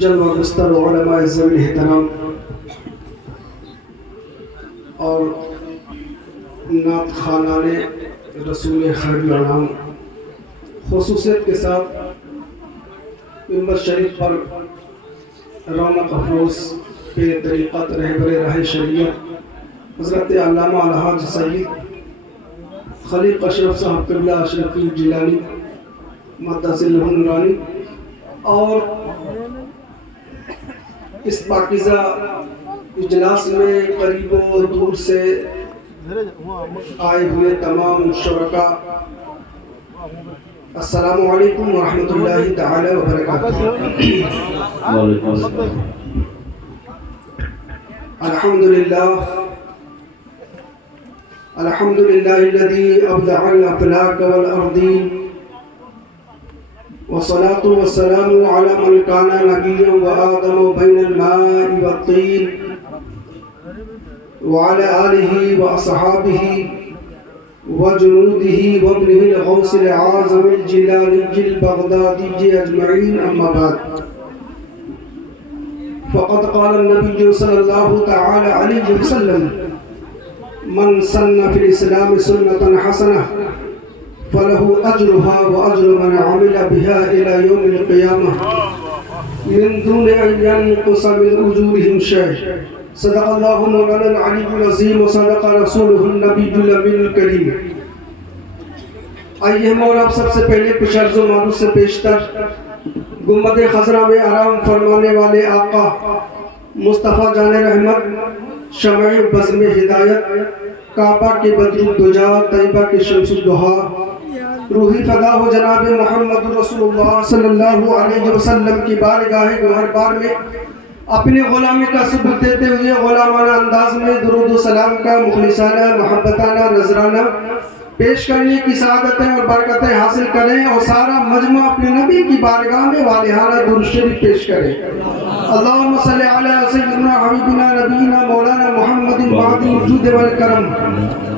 جلوہ گستر علماء ذوی احترام اور نعت خوانان رسول خیر الانام، خصوصیت کے ساتھ منبر شریف پر رونق افروز پہ طریقت رہبر راہ شریعت حضرت علامہ الحاج سید خلیق اشرف صاحب قبلہ اشرف الجیلانی مقدس النورانی اور اس پاکیزہ اجلاس میں قریب و دور سے آئے ہوئے تمام شرکاء، السلام علیکم ورحمۃ اللہ تعالی وبرکاتہ۔ الحمد للہ الذی ابدع الافلاک والارضین والصلاة والسلام على من كان نبيا وآدم بين الماء والطين وعلى آله وأصحابه وجنوده وابنه الغوث العظيم الجلالي البغدادي أجمعين، أما بعد، فقد قال النبي صلى الله تعالى عليه وسلم: من سن في الإسلام سنة حسنة فله أجرها وأجر من عمل بها إلى يوم القيامة من دون أن ينقص من أجورهم شيء، صدق الله مولانا العلي العظيم وصدق رسوله النبي الأمين الكريم۔ آئیے مولا اب سب سے پہلے کچھ عرض و معروف سے پیشتر گنبد خضرا میں آرام فرمانے والے آقا مصطفیٰ جان رحمت، شمع بزم ہدایت، کعبہ کے بدر الدجا، طیبہ کے شمس الضحیٰ، روحی فدا ہو جناب محمد رسول اللہ صلی اللہ علیہ وسلم کی بارگاہ گوہربار میں اپنی غلامی کا ثبوت دیتے ہوئے غلامانہ انداز میں درود و سلام کا مخلصانہ محبتانہ نذرانہ پیش کرنے کی سعادتیں اور برکتیں حاصل کریں، اور سارا مجمع اپنے نبی کی بارگاہ میں والہانہ درود شریف پیش کریں۔ اللہم صلی علی سیدنا حبیبنا نبینا مولانا محمد معدی الجود والکرم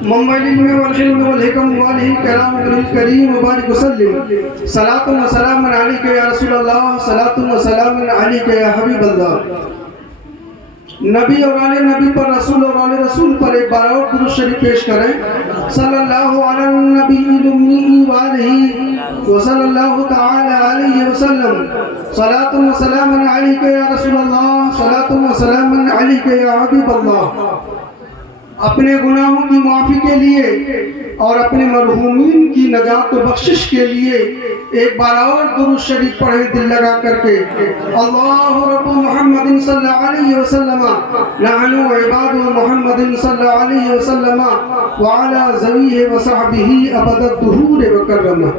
منبع العلم والحلم والحکم والہ الکرام الکریم وبارک وسلم، صلاۃ و سلام علیک یا رسول اللہ، صلاۃ و سلام علیک یا حبیب اللہ۔ نبی اور آل نبی پر، رسول اور آل رسول پر ایک بار اور درود شریف پیش کریں۔ صلی اللہ علی النبی الامی وآلہ وصلی اللہ تعالی علیہ وسلم، صلاۃ و سلام علیک یا رسول اللہ، صلاۃ و سلام علیک یا حبیب اللہ۔ اپنے گناہوں کی معافی کے لیے اور اپنے مرحومین کی نجات و بخشش کے لیے ایک بار اور درود شریف پڑھیں دل لگا کر کے۔ اللہ رب محمد صلی اللہ علیہ وسلم، نحن عباد محمد صلی اللہ علیہ وسلم وعلی ذویہ وصحبہ ابد الدہور وکرمہ۔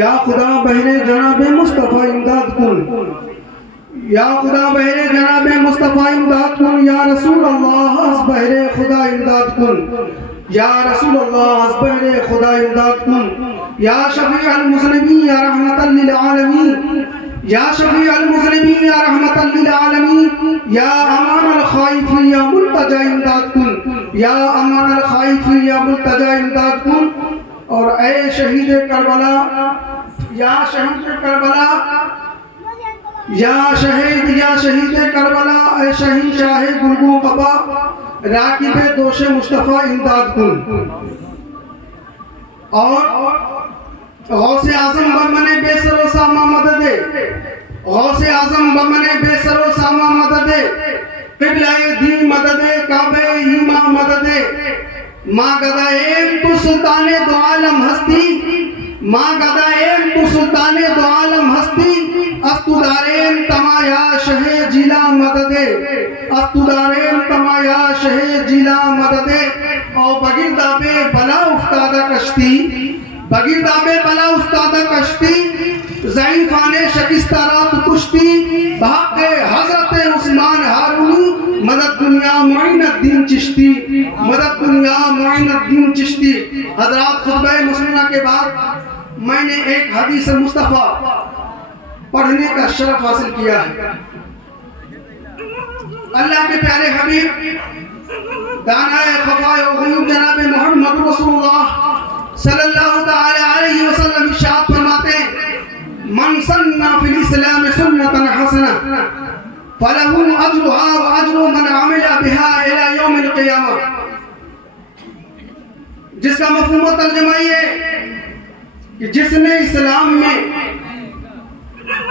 یا خدا بہر جناب مصطفیٰ امداد کن، یا خدا بہر جناب مصطفیٰ امداد کن، یا رسول اللہ از بہر خدا امداد کن، یا رسول اللہ از بہر خدا امداد کن، یا شفیع المذنبین یا رحمت للعالمین، یا شفیع المذنبین یا رحمت للعالمین، یا امان الخائفین یا ملتجا امداد کن، یا امان الخائفین یا ملتجا امداد کن۔ اور اے شہید کربلا، یا شہید کربلا، یا شہید کربلا، اے شہید شاہ گلگوں قبا، راکب دوش مصطفیٰ امداد کن۔ اور غوث اعظم بمن بے سر و ساما مدد دے، غوث اعظم بمن بے سر و ساما مدد دے، قبلہ دین مدد دے، کعبہ ایمان مدد دے، ماں گدا ایک تو سلطان دو عالم ہستی، ماں گدا ایک تو سلطان دو عالم ہستی، استدارین تمایا شہ جیلا مددے، استدارین تمایا شہ جیلا مددے۔ اور بگردابے بلا افتادہ کشتی، بگردابے بلا افتادہ کشتی، ضعیفان شکستہ رات کشتی، بحق حضرت عثمان ہارونی، مدد دنیا معین الدین چشتی، مدد دنیا معین الدین چشتی۔ حضرات خطبہ مسنونہ کے بعد میں نے ایک حدیث مصطفیٰ پڑھنے کا شرف حاصل کیا ہے۔ اللہ کے پیارے حبیب دانائے خفائے و غیوب جناب محمد رسول اللہ صلی اللہ تعالی علیہ وسلم ارشاد فرماتے ہیں: من سنّ فی الاسلام سنۃ حسنہ فلہ اجرها واجر من عمل بها الى یوم القیامہ. جس کا مفہوم و ترجمہ یہ کہ جس نے اسلام میں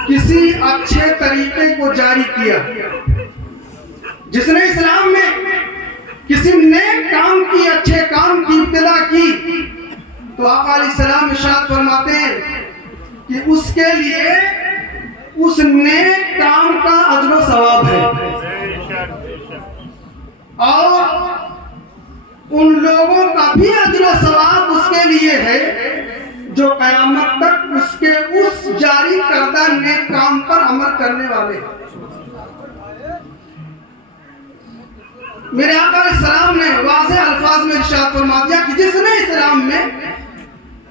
کسی اچھے طریقے کو جاری کیا، جس نے اسلام میں کسی نیک کام کی، اچھے کام کی ابتدا کی، تو آقا علیہ السلام ارشاد فرماتے ہیں کہ اس کے لیے اس نیک کام کا اجر و ثواب ہے، اور ان لوگوں کا بھی اجر و ثواب اس کے لیے ہے جو قیامت تک اس کے اس جاری کردہ نیک کام پر عمل کرنے والے ہیں. میرے آقا علیہ السلام نے واضح الفاظ میں ارشاد فرما دیا کہ جس نے اسلام میں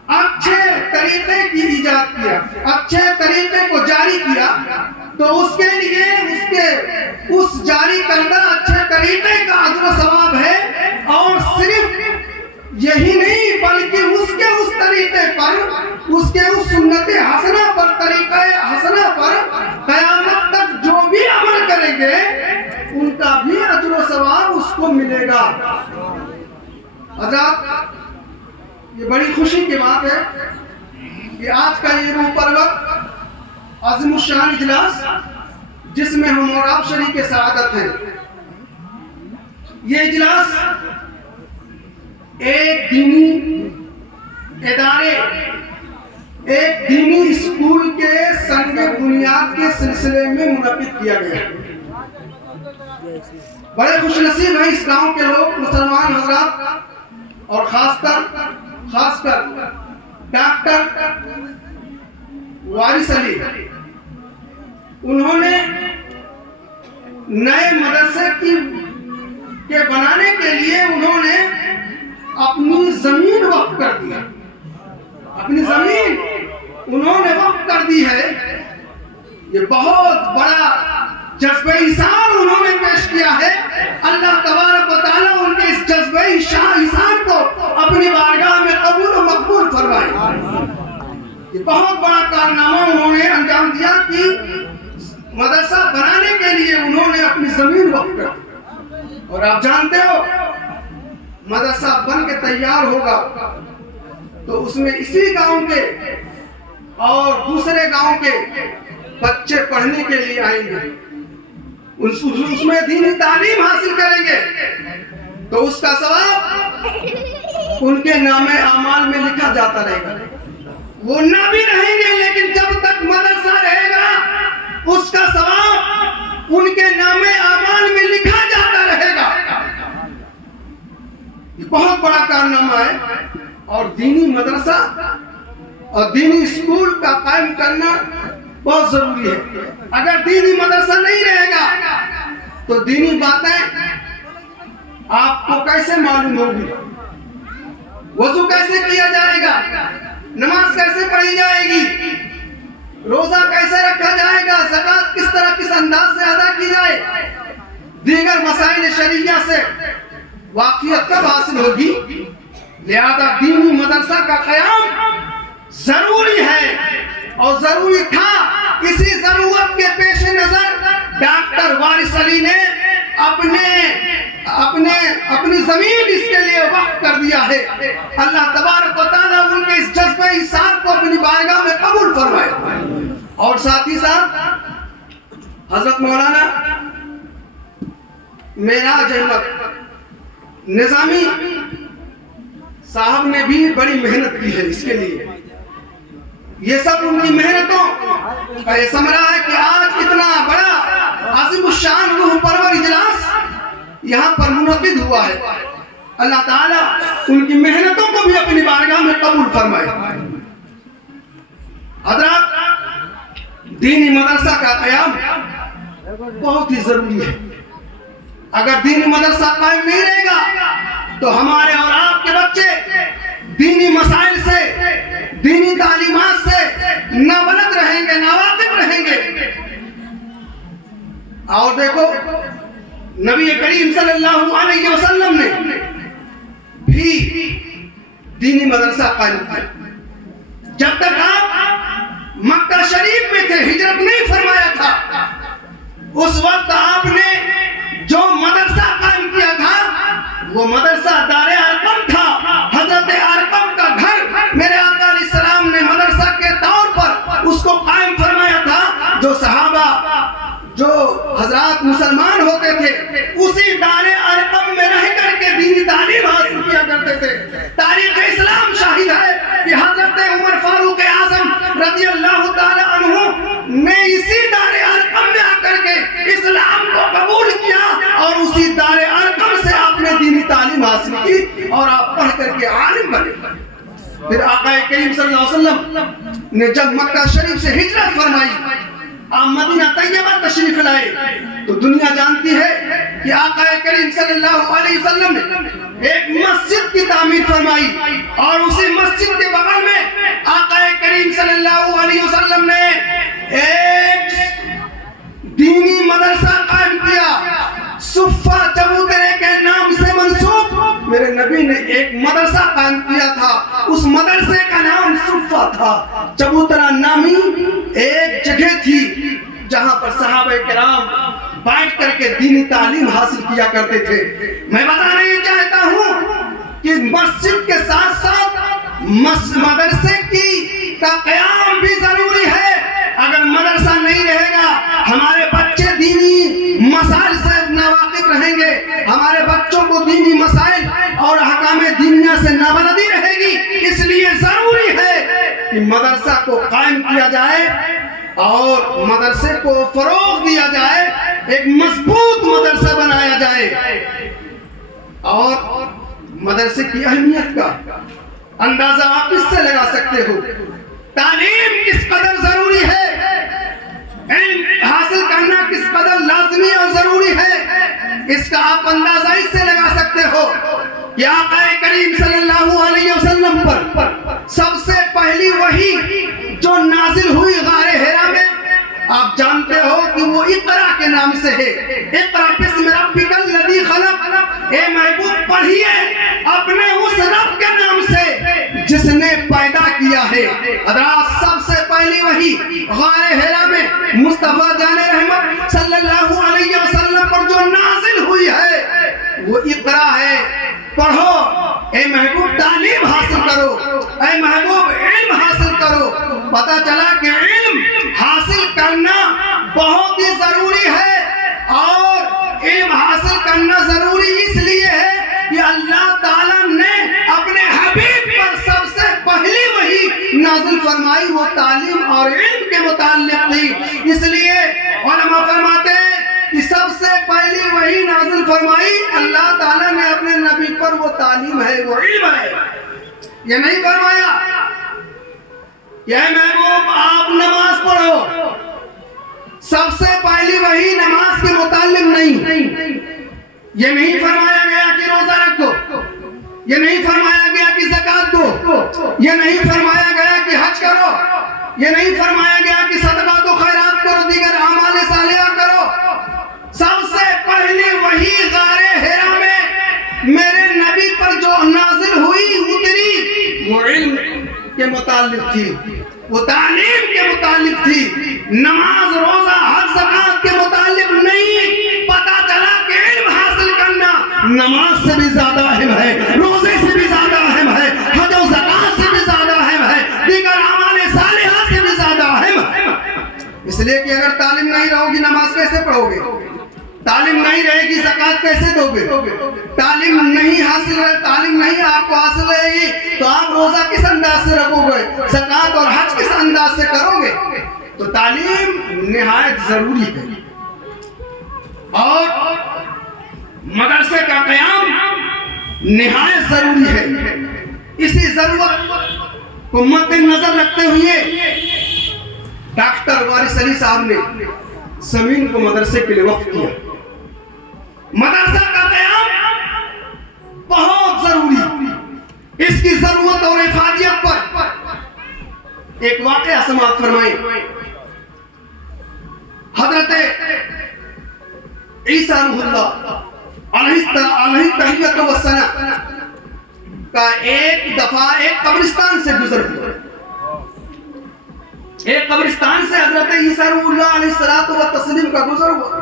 اچھے طریقے کی ایجاد کیا، اچھے طریقے کو جاری کیا، تو اس کے لیے اس کے اس جاری کردہ اچھے طریقے کا اجر و ثواب ہے. اور صرف یہی نہیں بلکہ اس کے اس طریقے پر، اس کے اس سنت حسنہ پر، طریقہ حسنہ پر قیامت تک جو بھی عمل کریں گے ان کا بھی اجر و ثواب اس کو ملے گا. حضرات، یہ بڑی خوشی کی بات ہے کہ آج کا یہ روح پرور عظیم الشان اجلاس جس میں ہم اور آپ شریک سعادت ہیں، یہ اجلاس ایک دینی ادارے، ایک دینی اسکول کے سنگ بنیاد کے سلسلے میں منعقد کیا گیا. بڑے خوش نصیب ہیں اس گاؤں کے لوگ، مسلمان حضرات، اور خاص کر ڈاکٹر وارث علی. انہوں نے نئے مدرسے کے بنانے کے لیے انہوں نے اپنی زمین وقف کر دی، اپنی زمین انہوں نے وقف کر دی ہے. یہ بہت بڑا جذبہ ایثار انہوں نے پیش کیا ہے. اللہ تبارک و تعالیٰ ان کے اس جذبہ ایثار کو اپنی بارگاہ میں قبول و مقبول فرمائے. یہ بہت بڑا کارنامہ انہوں نے انجام دیا کہ مدرسہ بنانے کے لیے انہوں نے اپنی زمین وقف کر دی. اور آپ جانتے ہو مدرسہ بن کے تیار ہوگا تو اس میں اسی گاؤں کے اور دوسرے گاؤں کے بچے پڑھنے کے لیے آئیں گے، اس میں دینی تعلیم حاصل کریں گے، تو اس کا ثواب ان کے نام اعمال میں لکھا جاتا رہے گا. وہ نہ بھی رہیں گے لیکن جب تک مدرسہ رہے گا اس کا ثواب ان کے نام اعمال میں لکھا جاتا رہے گا. یہ بہت بڑا کارنامہ ہے. اور دینی مدرسہ اور دینی اسکول کا قائم کرنا بہت ضروری ہے. اگر دینی مدرسہ نہیں رہے گا تو دینی باتیں آپ کو کیسے معلوم ہوگی؟ وضو کیسے کیا جائے گا؟ نماز کیسے پڑھی جائے گی؟ روزہ کیسے رکھا جائے گا؟ زکوٰۃ کس طرح کس انداز سے ادا کی جائے؟ دیگر مسائل شرعیہ سے واقفیت کب حاصل ہوگی؟ لہذا دینی مدرسہ کا قیام ضروری ہے اور ضروری تھا. اسی ضرورت کے پیش نظر ڈاکٹر وارث علی نے اپنی زمین اس کے لیے وقف کر دیا ہے. اللہ تبارک و تعالیٰ ان کے اس جذبہ ایثار کو اپنی بارگاہ میں قبول فرمائے. اور ساتھ ہی ساتھ حضرت مولانا معراج احمد نظامی صاحب نے بھی بڑی محنت کی ہے اس کے لیے. یہ سب ان کی محنتوں کا یہ ثمرہ ہے کہ آج اتنا بڑا عظیم الشان روح پرور اجلاس یہاں پر منعقد ہوا ہے. اللہ تعالیٰ ان کی محنتوں کو بھی اپنی بارگاہ میں قبول فرمائے. حضرات، دینی مدرسہ کا قیام بہت ہی ضروری ہے. اگر دینی مدرسہ قائم نہیں رہے گا تو ہمارے اور آپ کے بچے دینی مسائل سے، دینی تعلیمات سے نابلد رہیں گے، ناواقف رہیں گے. اور دیکھو نبی کریم صلی اللہ علیہ وسلم نے بھی دینی مدرسہ قائم کیا. جب تک آپ مکہ شریف میں ہجرت نہیں فرمایا تھا، اس وقت آپ نے جو مدرسہ قائم کیا تھا وہ مدرسہ دار ارقم تھا۔ حضرت ارقم کا گھر میرے آقا علیہ السلام نے مدرسہ کے طور پر اس کو قائم فرمایا تھا۔ جو صحابہ جو حضرات مسلمان ہوتے تھے اسی دار ارقم میں رہ کر کے دینی تعلیم حاصل کیا کرتے تھے۔ تاریخ اسلام شاہد ہے کہ حضرت عمر فاروق اعظم رضی اللہ تعالی عنہ نے اسی دار ارقم میں آ کر کے اسلام کو قبول کیا اور اسی دار ارقم سے آپ نے دینی تعلیم حاصل کی اور آپ پڑھ کر کے عالم بنے۔ پھر آقا کریم صلی اللہ علیہ وسلم نے جب مکہ شریف سے ہجرت فرمائی، آپ مدینہ طیبہ تشریف لائے، تو دنیا جانتی ہے کہ آقا کریم صلی اللہ علیہ وسلم نے ایک مسجد کی تعمیر فرمائی اور اسی مسجد کے بغل میں آقا کریم صلی اللہ علیہ وسلم نے ایک دینی مدرسہ قائم کیا۔ صفہ چبوترے کے نام سے منسوب میرے نبی نے ایک مدرسہ قائم کیا تھا، اس مدرسے کا نام صفہ تھا۔ چبوترا نامی ایک جگہ تھی جہاں پر صحابہ کرام بیٹھ کر کے دینی تعلیم حاصل کیا کرتے تھے۔ میں بتانا یہ چاہتا ہوں کہ مسجد کے ساتھ ساتھ مدرسے کا قیام بھی ضروری ہے۔ اگر مدرسہ نہیں رہے گا ہمارے بچے دینی مسائل سے ناواقف رہیں گے، ہمارے بچوں کو دینی مسائل اور احکام دینیہ سے نابلدی رہے گی۔ اس لیے ضروری ہے کہ مدرسہ کو قائم کیا جائے اور مدرسے کو فروغ دیا جائے، ایک مضبوط مدرسہ بنایا جائے۔ اور مدرسے کی اہمیت کا اندازہ آپ کس سے لگا سکتے ہو؟ تعلیم کس قدر ضروری ہے، علم حاصل کرنا کس قدر لازمی اور ضروری ہے، اس کا آپ اندازہ اس سے لگا سکتے ہو کہ آقا کریم صلی اللہ علیہ وسلم پر سب سے پہلی وحی جو نازل ہوئی غار حرا میں، آپ جانتے ہو کہ وہ اقرا کے نام سے ہے۔ اقرا بسم ربک الذی خلق، اے محبوب پڑھیے اپنے اس رب کے نام سے جس نے پیدا کیا ہے۔ حضرات سب سے پہلی وحی غار حرا میں مصطفیٰ جان رحمت صلی اللہ علیہ وسلم پر جو نازل ہوئی ہے وہ اقرا ہے۔ پڑھو اے محبوب، تعلیم حاصل کرو، اے محبوب علم حاصل کرو۔ پتہ چلا کہ علم حاصل کرنا بہت ہی ضروری ہے، اور علم حاصل کرنا ضروری اس لیے ہے کہ اللہ تعالیٰ نے اپنے حبیب پر سب سے پہلی وحی نازل فرمائی، وہ تعلیم اور علم کے متعلق تھی۔ اس لیے علماء فرماتے ہیں کہ سب سے پہلی وحی نازل فرمائی اللہ تعالیٰ نے اپنے نبی پر، وہ تعلیم ہے، وہ علم ہے۔ یہ نہیں فرمایا کہ اے محبوب آپ نماز پڑھو، سب سے پہلی وحی نماز کے متعلق نہیں۔ یہ نہیں فرمایا گیا کہ روزہ رکھو، یہ نہیں فرمایا گیا کہ زکات دو، یہ نہیں فرمایا گیا کہ حج کرو، یہ نہیں فرمایا گیا کہ صدقات و خیرات کرو، دیگر اعمال صالحہ کرو۔ سب سے پہلی وحی غار حرا میں میرے نبی پر جو نازل ہوئی اتری، وہ علم کے متعلق تھی، وہ تعلیم کے متعلق تھی، نماز روزہ حج زکات کے متعلق نہیں۔ پتہ چلا کہ علم حاصل کرنا نماز سے بھی زیادہ اہم ہے، روزے سے بھی زیادہ اہم ہے، حج و زکات سے بھی زیادہ اہم ہے، دیگر اعمال صالحہ سے بھی زیادہ اہم ہے۔ اس لیے کہ اگر تعلیم نہیں رہو گی نماز کیسے پڑھو گے؟ تعلیم نہیں رہے گی زکات کیسے دو گے؟ تعلیم نہیں آپ کو حاصل رہے گی تو آپ روزہ کس انداز سے رکھو گے، زکات اور حج کس انداز سے کرو گے؟ تو تعلیم نہایت ضروری ہے، اور مدرسے کا قیام نہایت ضروری ہے۔ اسی ضرورت کو مد نظر رکھتے ہوئے ڈاکٹر وارث علی صاحب نے زمین کو مدرسے کے لیے وقف کیا۔ مدرسہ کا قیام بہت ضروری، اس کی ضرورت اور افادیت پر ایک واقعہ سماعت فرمائیں۔ حضرت عیسیٰ روح اللہ علیہ تحیت و ثنا کا ایک دفعہ ایک قبرستان سے گزر ہوا۔ ایک قبرستان سے حضرت عیسیٰ روح اللہ علیہ الصلوۃ والتسلیم کا گزر ہوا.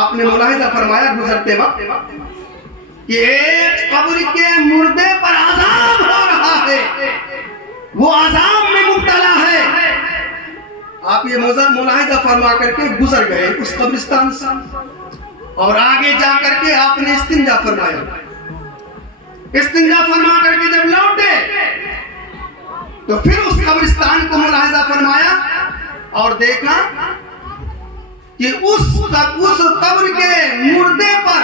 آپ نے ملاحظہ فرمایا گزرتے وقت کہ ایک قبر کے مردے پر عذاب ہو رہا ہے، وہ عذاب میں مبتلا ہے. آپ یہ ملاحظہ فرما کر کے گزر گئے اس قبرستان سے، اور آگے جا کر کے آپ نے استنجا فرمایا. استنجا فرما کر کے جب لوٹے تو پھر اس قبرستان کو ملاحظہ فرمایا اور دیکھا کہ اس قبر کے مردے پر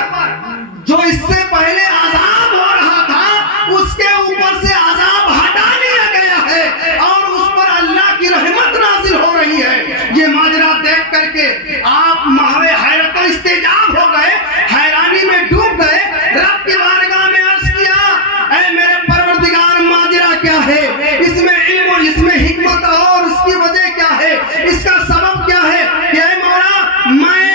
جو اس سے پہلے عذاب ہو رہا تھا اس کے اوپر سے عذاب ہٹا لیا گیا ہے اور اس پر اللہ کی رحمت نازل ہو رہی ہے. یہ ماجرا دیکھ کر کے آپ محو حیرت و استعجاب ہو گئے، حیرانی میں ڈوب گئے. رب کی بارگاہ میں عرض کیا، اے میرے پروردگار ماجرا کیا ہے؟ اس میں علم اور اس میں حکمت اور اس کی وجہ کیا ہے؟ اس کا سبب کیا ہے؟ کہ اے مولا میں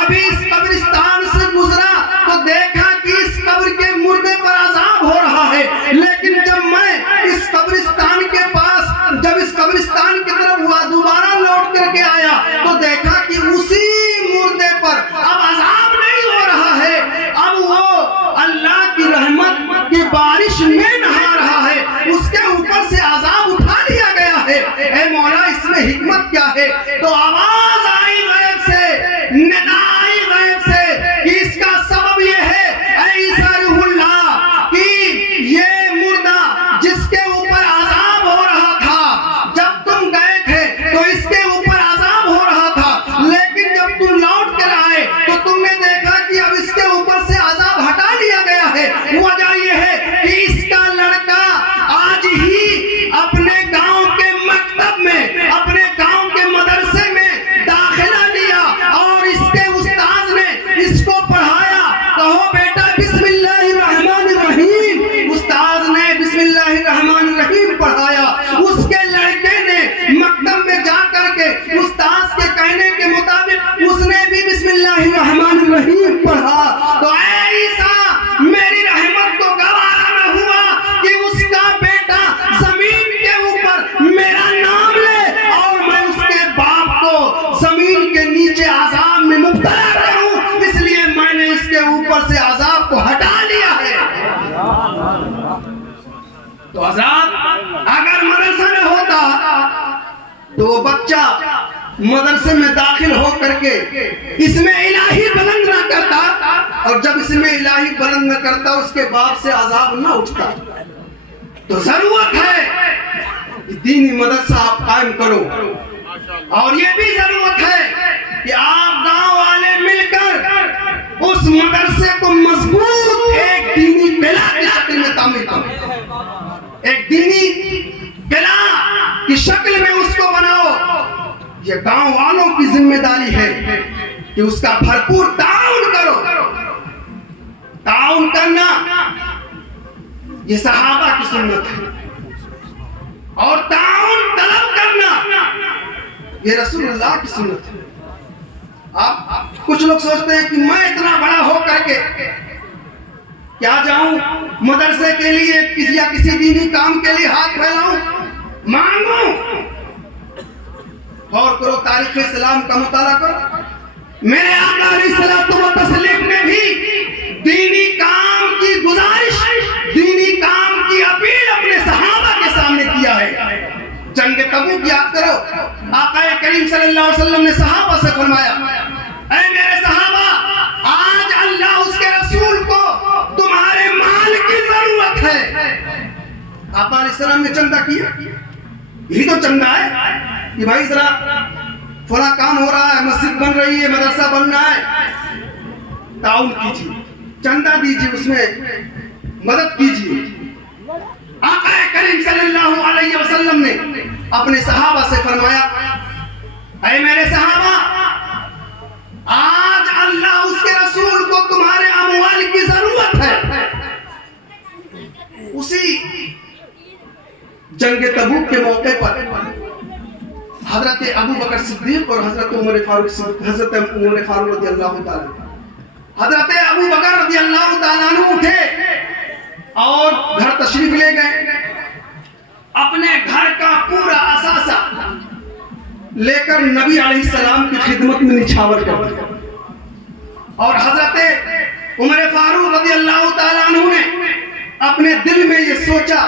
ابھی اس قبرستان سے گزرا تو دیکھا کہ اس قبر کے مردے پر عذاب ہو رہا ہے، لیکن جب میں اس قبرستان کے پاس جب اس قبرستان کی طرف ہوا دوبارہ لوٹ کر کے آیا تو دیکھا کہ اسی مردے پر اب عذاب نہیں ہو رہا ہے، اب وہ اللہ کی رحمت کی بارش میں نہا رہا ہے، اس کے اوپر سے عذاب اٹھا لیا گیا ہے. اے مولا اس میں حکمت کیا ہے؟ تو آواز آئی غیب سے، ندا آئی غیب سے کہ اس کا سبب یہ ہے اے عیسیٰ روح اللہ کہ یہ مردہ جس کے اوپر عذاب ہو رہا تھا جب تم گئے تھے تو اس کے اوپر عذاب ہو رہا تھا، لیکن جب تم لوٹ کر آئے تو تم نے دیکھا کہ اب اس کے اوپر سے عذاب ہٹا لیا گیا ہے. وجہ یہ ہے کہ اس کا لڑکا آج ہی اپنے گاؤں کے مکتب میں اپنے گاؤں کے مدرسے میں داخلہ لیا اور اس کے استاذ نے اس کو پڑھایا. کہو بیٹا بسم اللہ الرحمن الرحیم. استاذ نے بسم اللہ الرحمن الرحیم پڑھایا. اس کے لڑکے نے مکتب میں جا کر کے استاذ کے کہنے کے مطابق اس نے بھی بسم اللہ الرحمن الرحیم پڑھا. تو اے عیسیٰ میری رحمت کو گوارا نہ ہوا کہ اس کا بیٹا زمین کے اوپر میرا نام لے اور میں اس کے باپ کو زمین کے نیچے عذاب میں مبتلا کروں، اس لیے میں نے اس کے اوپر سے عذاب کو ہٹا لیا ہے. تو عذاب اگر مدرسہ میں ہوتا تو وہ بچہ مدرسے میں داخل ہو کر کے اس میں الہی بلند نہ کرتا، اور جب اس میں الہی بلند نہ کرتا اس کے باپ سے عذاب نہ اٹھتا. تو ضرورت ہے کہ دینی مدرسہ آپ قائم کرو، اور یہ بھی ضرورت ہے کہ آپ گاؤں والے مل کر اس مدرسے کو مضبوط ایک دینی قلعہ کی شکل میں تعمیر کرو، ایک دینی قلعہ کی شکل میں اس کو بناؤ. یہ گاؤں والوں کی ذمہ داری ہے کہ اس کا بھرپور تعاون کرو. تعاون کرنا یہ صحابہ کی سنت ہے، اور تعاون طلب کرنا یہ رسول اللہ کی سنت ہے. آپ کچھ لوگ سوچتے ہیں کہ میں اتنا بڑا ہو کر کے کیا جاؤں مدرسے کے لیے یا کسی دینی کام کے لیے ہاتھ پھیلاؤں مانگوں. غور کرو، تاریخ اسلام کا مطالعہ کرو. میرے آقا علیہ الصلوۃ والتسلیم نے بھی دینی کام کی گزارش، دینی کام کی اپیل اپنے صحابہ کے سامنے کیا ہے. جنگ تبوک یاد کرو، آقا کریم صلی اللہ علیہ وسلم نے صحابہ سے فرمایا، اے میرے صحابہ آج اللہ اس کے رسول کو تمہارے مال کی ضرورت ہے. آقا علیہ السلام نے چندہ کیا، یہی تو چندہ ہے کہ بھائی ذرا فلاں کام ہو رہا ہے، مسجد بن رہی ہے، مدرسہ بننا ہے، تعاون کیجیے، چندہ دیجیے، اس میں مدد کیجیے. آقا کریم صلی اللہ علیہ وسلم نے اپنے صحابہ سے فرمایا، اے میرے صحابہ آج اللہ اس کے رسول کو تمہارے اموال کی ضرورت ہے. اسی جنگ تبوک کے موقع پر حضرت ابو بکر صدیق اور حضرت عمر فاروق رضی اللہ تعالیٰ حضرت ابو بکر رضی اللہ تعالیٰ عنہ اٹھے اور گھر تشریف لے گئے. اپنے گھر کا پورا اثاثہ لے کر نبی علیہ السلام کی خدمت میں نچھاور کر دیا. اور حضرت عمر فاروق رضی اللہ تعالیٰ عنہ نے اپنے دل میں یہ سوچا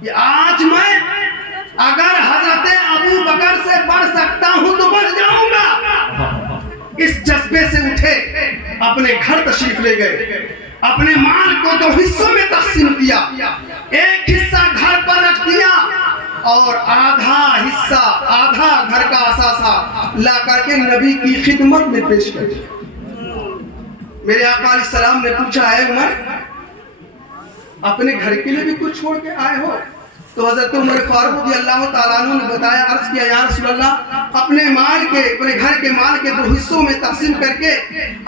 کہ آج میں اگر حضرت ابو بکر سے بڑھ سکتا ہوں تو بڑھ جاؤں گا. اس جذبے سے اٹھے, اپنے گھر تشریف لے گئے, اپنے مال کو 2 حصوں میں تقسیم کیا. ایک حصہ گھر پر رکھ دیا اور آدھا حصہ, آدھا گھر کا اثاثہ لا کر کے نبی کی خدمت میں پیش کر دیا. میرے آقا علیہ السلام نے پوچھا, ہے عمر اپنے گھر کے لیے بھی کچھ چھوڑ کے آئے ہو؟ تو حضرت عمر فاروق رضی اللہ تعالیٰ عنہ نے بتایا, عرض کیا یا رسول اللہ, اپنے مال کے, اپنے گھر کے مال کے 2 حصوں میں تقسیم کر کے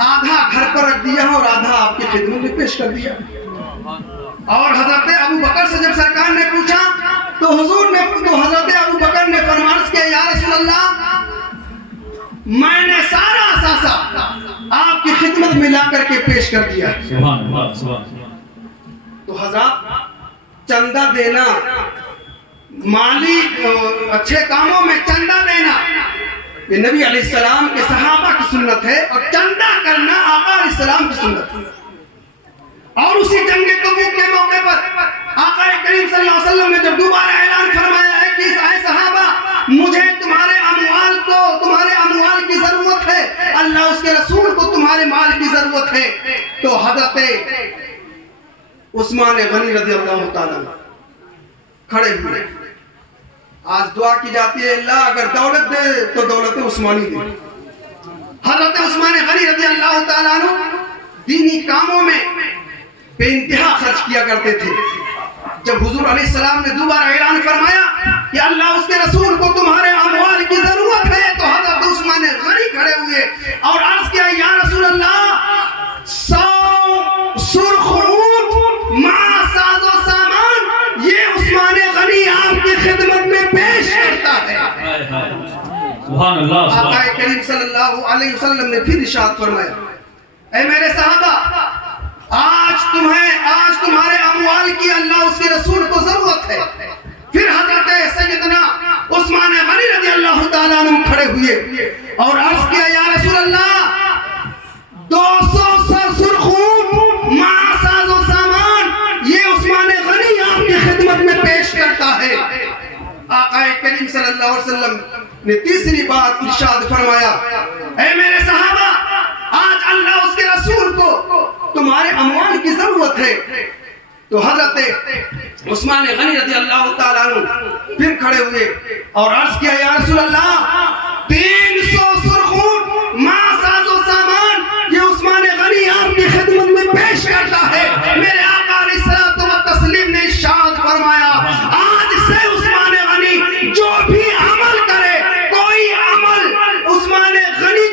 آدھا گھر پر رکھ دیا اور آدھا آپ کی خدمت میں پیش کر دیا. اور حضرت ابو بکر سے جب سرکار نے پوچھا تو حضرت ابو بکر نے فرمایا کہ یا رسول اللہ, میں نے سارا اثاثہ آپ کی خدمت میں لا کر کے پیش کر دیا. تو حضرت چندہ دینا, مالی اچھے کاموں میں چندہ دینا یہ نبی علیہ السلام کے صحابہ کی سنت ہے, اور چندہ کرنا آقا علیہ السلام کی سنت ہے. اور اسی جنگ تبوک کے موقع پر آقا کریم صلی اللہ علیہ وسلم نے جب دوبارہ اعلان فرمایا ہے کہ اے صحابہ, مجھے تمہارے اموال کی ضرورت ہے, اللہ اس کے رسول کو تمہارے مال کی ضرورت ہے, تو حضرت عثمان غنی رضی اللہ تعالیٰ کھڑے ہوئے. آج دعا کی جاتی ہے, اللہ اگر دولت دے تو دولت عثمانی دے. حضرت عثمان غنی رضی اللہ تعالیٰ عنہ دینی کاموں میں بے انتہا خرچ کیا کرتے تھے. جب حضور علیہ السلام نے دوبارہ اعلان فرمایا کہ اللہ اس کے رسول کو تمہارے اموال کی ضرورت ہے, تو حضرت عثمان غنی کھڑے ہوئے اور عرض کیا یا رسول اللہ, 100 سرخ اونٹ مع ساز و سامان یہ عثمان غنی آپ کی خدمت میں پیش کرتا ہے. سبحان اللہ. آقا کریم صلی اللہ علیہ وسلم نے پھر ارشاد فرمایا, اے میرے صحابہ, آج تمہارے اموال کی اللہ اس کے رسول کو ضرورت ہے. پھر حضرت سیدنا عثمان غنی رضی اللہ تعالیٰ عنہ کھڑے ہوئے اور عرض کیا یا رسول اللہ, 200 سرخ اونٹ مع ساز و سامان یہ عثمان غنی آپ کی خدمت میں پیش کرتا ہے. آقا کریم صلی اللہ علیہ وسلم نے تیسری بات ارشاد فرمایا, اے میرے صحابہ, آج اللہ اس کے رسول کو تمہارے اموال کی ضرورت ہے. تو حضرت عثمان غنی رضی اللہ تعالیٰ عنہ پھر کھڑے ہوئے اور عرض کیا یا رسول اللہ, 300 سرخ اونٹ مع ساز و سامان یہ عثمان غنی آپ کی خدمت میں پیش کرتا ہے. میرے آقا علیہ الصلوۃ والتسلیم نے ارشاد فرمایا, آج سے عثمان غنی جو بھی عمل کرے, کوئی عمل عثمان غنی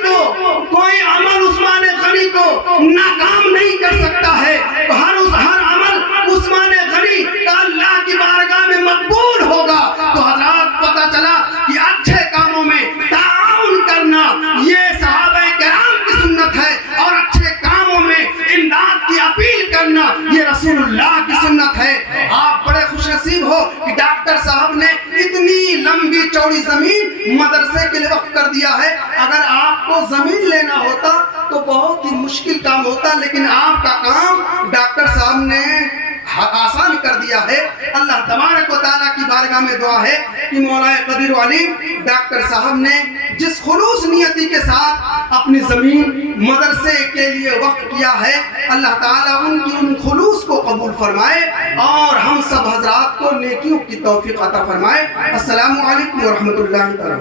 کو ناکام نہیں کر سکتا ہے. ہر عمل عثمان غنی کا اللہ کی بارگاہ میں مقبول ہوگا. تو حضرات پتہ چلا کہ اچھے کاموں میں تعاون کرنا یہ صحابہ کرام کی سنت ہے, اور اچھے کاموں میں امداد کی اپیل کرنا یہ رسول اللہ کی سنت ہے. آپ بڑے خوش نصیب ہو کہ ڈاکٹر صاحب نے اتنی لمبی چوڑی زمین مدرسے کے لیے وقف کر دیا ہے. اگر آپ کو زمین لینا ہوتا تو بہت ہی مشکل کام ہوتا, لیکن آپ کا کام ڈاکٹر صاحب نے آسان کر دیا ہے. اللہ تبارک و تعالیٰ کی بارگاہ میں دعا ہے کہ مولا قدیر و علیم ڈاکٹر صاحب نے جس خلوص نیتی کے ساتھ اپنی زمین مدرسے کے لیے وقف کیا ہے, اللہ تعالیٰ ان خلوص کو قبول فرمائے اور ہم سب حضرات کو نیکیوں کی توفیق عطا فرمائے. السلام علیکم ورحمۃ اللہ تعالیٰ.